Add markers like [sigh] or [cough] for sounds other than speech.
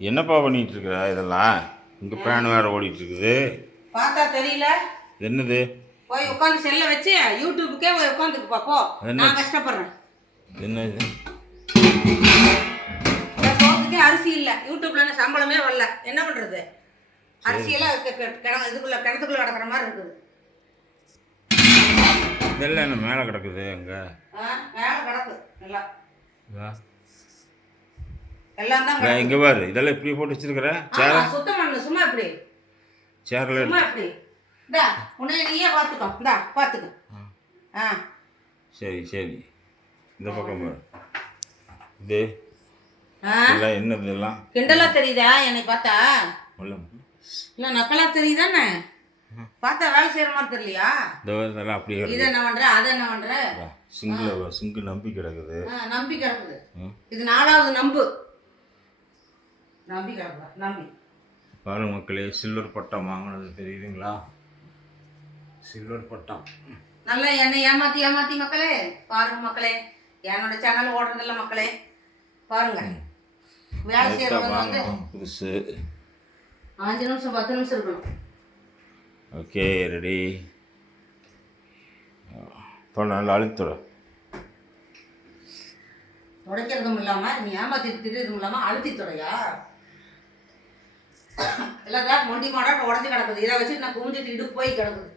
என்னப்பா பண்ணிட்டு இருக்கிற இதெல்லாம்? இங்கே ஃபேன் வேறு ஓடிட்டு இருக்குது பார்த்தா தெரியல. என்னது? போய் உட்காந்து செல்ல வச்சு யூடியூபுக்கே போய் உட்காந்துக்கு பாப்போ என்ன? நான் கஷ்டப்படுறேன். என்ன இது? அரிசி இல்லை. யூடியூப்ல எனக்கு சம்பளமே வரல. என்ன பண்றது? அரிசியெல்லாம் இதுக்குள்ள கிணத்துக்குள்ள கிடக்குற மாதிரி இருக்குது. இதெல்லாம் என்ன மேலே கிடக்குது அங்கே? மேல கிடக்கு எல்லாம் எல்லாம் தான். இங்கே பாரு இதெல்லாம் இப்படி போட்டு வச்சிருக்கிற? ஆமா, சேர? சுத்தம் பண்ணு சும்மா இப்படி. சேரில் சும்மா இப்படி. இந்தா உன்னை நீயே பார்த்துக்கோ இந்தா பார்த்துக்கோ ஆ. சரி சரி. இந்த பக்கம் பாரு. இது. இதெல்லாம் என்னது இதெல்லாம்? கிண்டலா தெரியுதா? என்னை பார்த்தா? இல்லை நக்கலா தெரியுதானே? பார்த்தா வேலை செய்யற மாதிரி தெரியலையா? இதெல்லாம் அப்படியே இதை என்ன பண்ற? அதை என்ன பண்ற? சிங்கில் சிங்கு நம்பி கிடக்குது. நம்பி கிடக்குது. இது நாலாவது நம்பு. நம்பி நம்பி. பாருங்க மக்களே சில்வர் பட்டம் வாங்கினது தெரியுதுங்களா? சில்வர் பட்டம். நல்லா என்னை ஏமாத்தி ஏமாத்தி மக்களே பாருங்க மக்களே என்னோட சேனல் ஓடுறதில்ல மக்களே பாருங்க. வேலை செய்யறவங்க வந்து புதுசு. அஞ்சு நிமிஷம் பத்து நிமிஷம் இருக்கணும். ஓகே ரெடி தொட நல்லா அழுத்தோட உடைக்கிறதும் இல்லாம நீ ஏமாத்தி திரியறதும் இல்லாம அழுத்தி தொடையா? [coughs] எல்லாம் மொண்டி மாடா உடஞ்சி கிடக்குது. இதை வச்சு நான் குமிஞ்சிட்டு இடுப்பு போய் கிடக்குது.